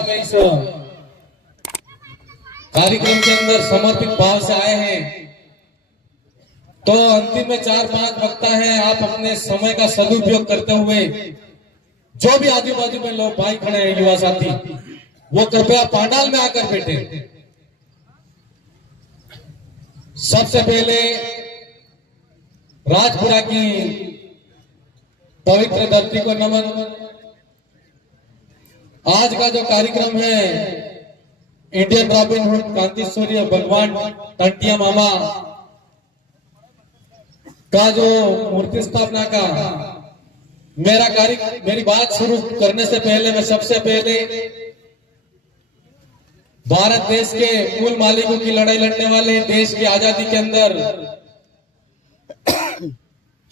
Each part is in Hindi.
में इस कार्यक्रम के अंदर समर्पित भाव से आए हैं, तो अंतिम में 4-5 वक्ता है। आप अपने समय का सदुपयोग करते हुए जो भी आजू बाजू में लोग भाई खड़े हैं, युवा साथी, वो कृपया पांडाल में आकर बैठे। सबसे पहले राजपुरा की पवित्र धरती को नमन। आज का जो कार्यक्रम है, इंडियन रॉबिनहुड क्रांति सूर्य भगवान टंटिया मामा का जो मूर्ति स्थापना का मेरी बात शुरू करने से पहले मैं सबसे पहले भारत देश के मूल मालिकों की लड़ाई लड़ने वाले, देश की आजादी के अंदर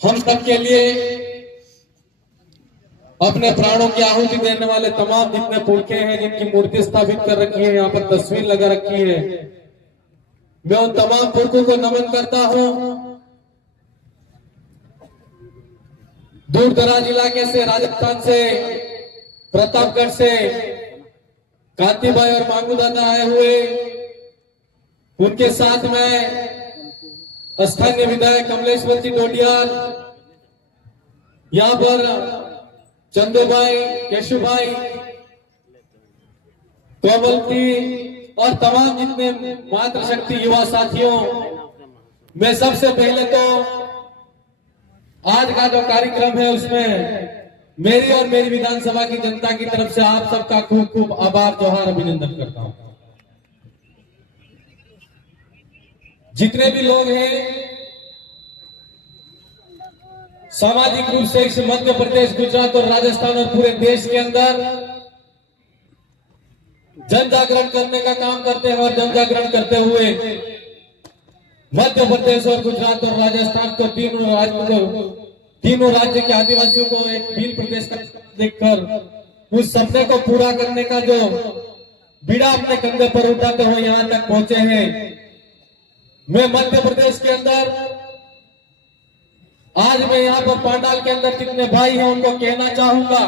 हम सब के लिए अपने प्राणों की आहुति देने वाले तमाम जितने पुरखे हैं, जिनकी मूर्ति स्थापित कर रखी है, यहाँ पर तस्वीर लगा रखी है, मैं उन तमाम पुरखों को नमन करता हूं। दूर दराज इलाके से, राजस्थान से, प्रतापगढ़ से कांति भाई और मांगू दादा आए हुए, उनके साथ में स्थानीय विधायक कमलेश्वर जी डोडियाल, यहाँ पर चंदू भाई, केशु भाई, कोमलती और तमाम जितने मातृशक्ति युवा साथियों, मैं सबसे पहले तो आज का जो कार्यक्रम है उसमें मेरी और मेरी विधानसभा की जनता की तरफ से आप सबका खूब खूब आभार जोहार अभिनंदन करता हूं। जितने भी लोग हैं सामाजिक रूप से इस मध्य प्रदेश, गुजरात और राजस्थान और पूरे देश के अंदर जन जागरण करने का काम करते हैं, और जन जागरण करते हुए मध्य प्रदेश और गुजरात और राजस्थान को तीनों राज्य के आदिवासियों को एक भील प्रदेश का देखकर उस सपने को पूरा करने का जो बीड़ा अपने कंधे पर उठाते हुए यहां तक पहुंचे हैं। मैं मध्य प्रदेश के अंदर आज मैं यहाँ पर पांडाल के अंदर जितने भाई हैं उनको कहना चाहूंगा,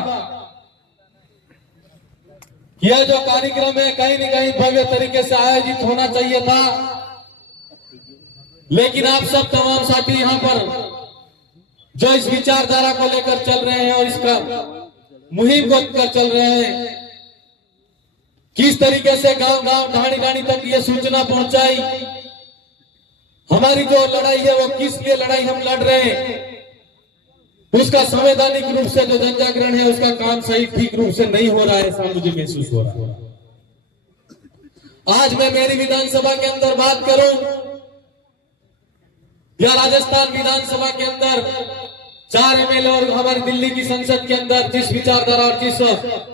यह जो कार्यक्रम है कहीं न कहीं भव्य तरीके से आयोजित होना चाहिए था, लेकिन आप सब तमाम साथी यहाँ पर जो इस विचारधारा को लेकर चल रहे हैं और इसका मुहिम को लेकर चल रहे हैं, किस तरीके से गांव-गांव, ढाणी-ढाणी तक ये सूचना पहुंचाई, हमारी जो लड़ाई है वो किस लिए लड़ाई हम लड़ रहे हैं, उसका संवैधानिक रूप से जो जन जागरण है उसका काम सही ठीक रूप से नहीं हो रहा है, ऐसा मुझे महसूस हो रहा है। आज मैं मेरी विधानसभा के अंदर बात करूं या राजस्थान विधानसभा के अंदर 4 एमएलए और हमारी दिल्ली की संसद के अंदर जिस विचारधारा और जिस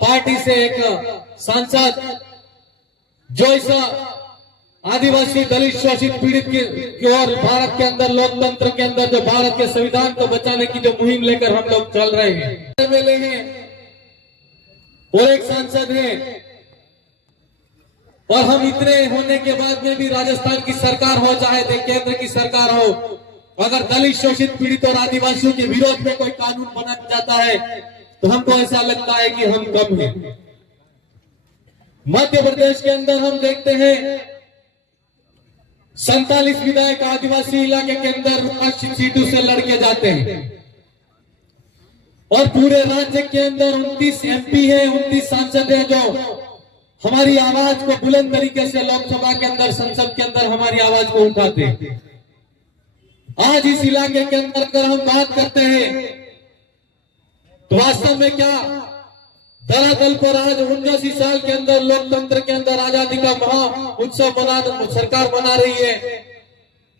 पार्टी से एक सांसद जो इस आदिवासी, दलित, शोषित, पीड़ित की और भारत के अंदर लोकतंत्र के अंदर जो भारत के संविधान को बचाने की जो मुहिम लेकर हम लोग चल रहे हैं, एमएलए हैं और एक सांसद है, और हम इतने होने के बाद में भी राजस्थान की सरकार हो, चाहे केंद्र की सरकार हो, अगर दलित, शोषित, पीड़ित और आदिवासियों के विरोध में कोई कानून बनाया जाता है तो हमको ऐसा लगता है कि हम कम हैं। मध्य प्रदेश के अंदर हम देखते हैं 47 विधायक आदिवासी इलाके के अंदर 5 सीटों से लड़के जाते हैं, और पूरे राज्य के अंदर 29 एमपी है, 29 सांसद है जो हमारी आवाज को बुलंद तरीके से लोकसभा के अंदर, संसद के अंदर हमारी आवाज को उठाते हैं। आज इस इलाके के अंदर अगर हम बात करते हैं तो वास्तव में क्या धरातल पर आज 79 साल के अंदर लोकतंत्र के अंदर आजादी का महा उत्सव सरकार बना रही है,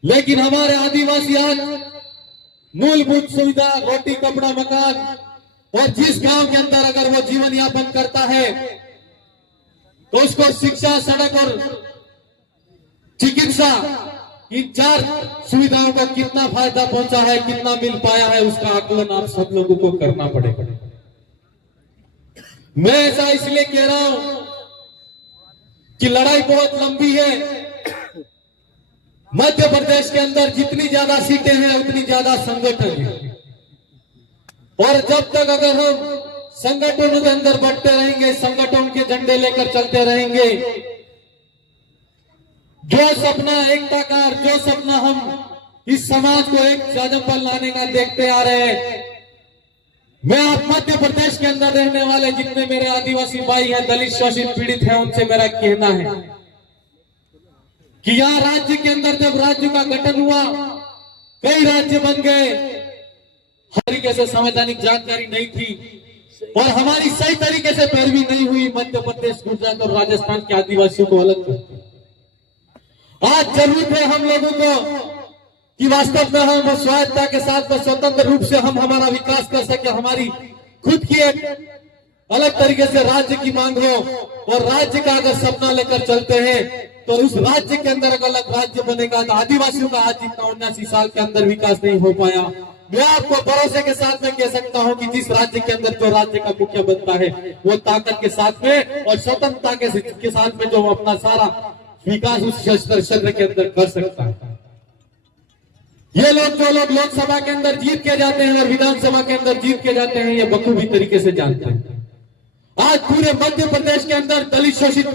लेकिन हमारे आदिवासी आज मूलभूत सुविधा, रोटी, कपड़ा, मकान और जिस गांव के अंदर अगर वो जीवन यापन करता है तो उसको शिक्षा, सड़क और चिकित्सा, इन 4 सुविधाओं का कितना फायदा पहुंचा है, कितना मिल पाया है, उसका आकलन आप सब लोगों को करना पड़ेगा। मैं ऐसा इसलिए कह रहा हूं कि लड़ाई बहुत लंबी है। मध्य प्रदेश के अंदर जितनी ज्यादा सीटें हैं उतनी ज्यादा संगठन है, और जब तक अगर हम संगठनों के अंदर बढ़ते रहेंगे, संगठन के झंडे लेकर चलते रहेंगे। जो सपना एकता का, जो सपना हम इस समाज को एक कदम पर लाने का देखते आ रहे हैं। मैं आप मध्य प्रदेश के अंदर रहने वाले जितने मेरे आदिवासी भाई हैं, दलित शोषित पीड़ित हैं, उनसे मेरा कहना है कि यहाँ राज्य के अंदर जब राज्य का गठन हुआ, कई राज्य बन गए, हर तरीके से संवैधानिक जानकारी नहीं थी और हमारी सही तरीके से पैरवी नहीं हुई मध्य प्रदेश, गुजरात और राजस्थान के आदिवासियों को अलग करके। आज जरूरत है हम लोगों को कि वास्तव में हम स्वायत्तता के साथ में स्वतंत्र रूप से हम हमारा विकास कर सके, हमारी खुद की एक अलग तरीके से राज्य की मांग हो और राज्य का अगर सपना लेकर चलते हैं तो उस राज्य के अंदर अगर अलग राज्य बनेगा तो आदिवासियों का आज जितना 79 साल के अंदर विकास नहीं हो पाया। मैं आपको भरोसे के साथ में कह सकता हूं कि जिस राज्य के अंदर जो राज्य का मुख्य बनता है वो ताकत के साथ में और स्वतंत्रता के साथ में जो अपना सारा विकास उस क्षेत्र के अंदर कर सकता है। ये लोग जो लोग लोकसभा के अंदर जीत के जाते हैं और विधानसभा के अंदर जीत के जाते हैं, ये बखूबी तरीके से जानते हैं। आज पूरे मध्य प्रदेश के अंदर दलित शोषित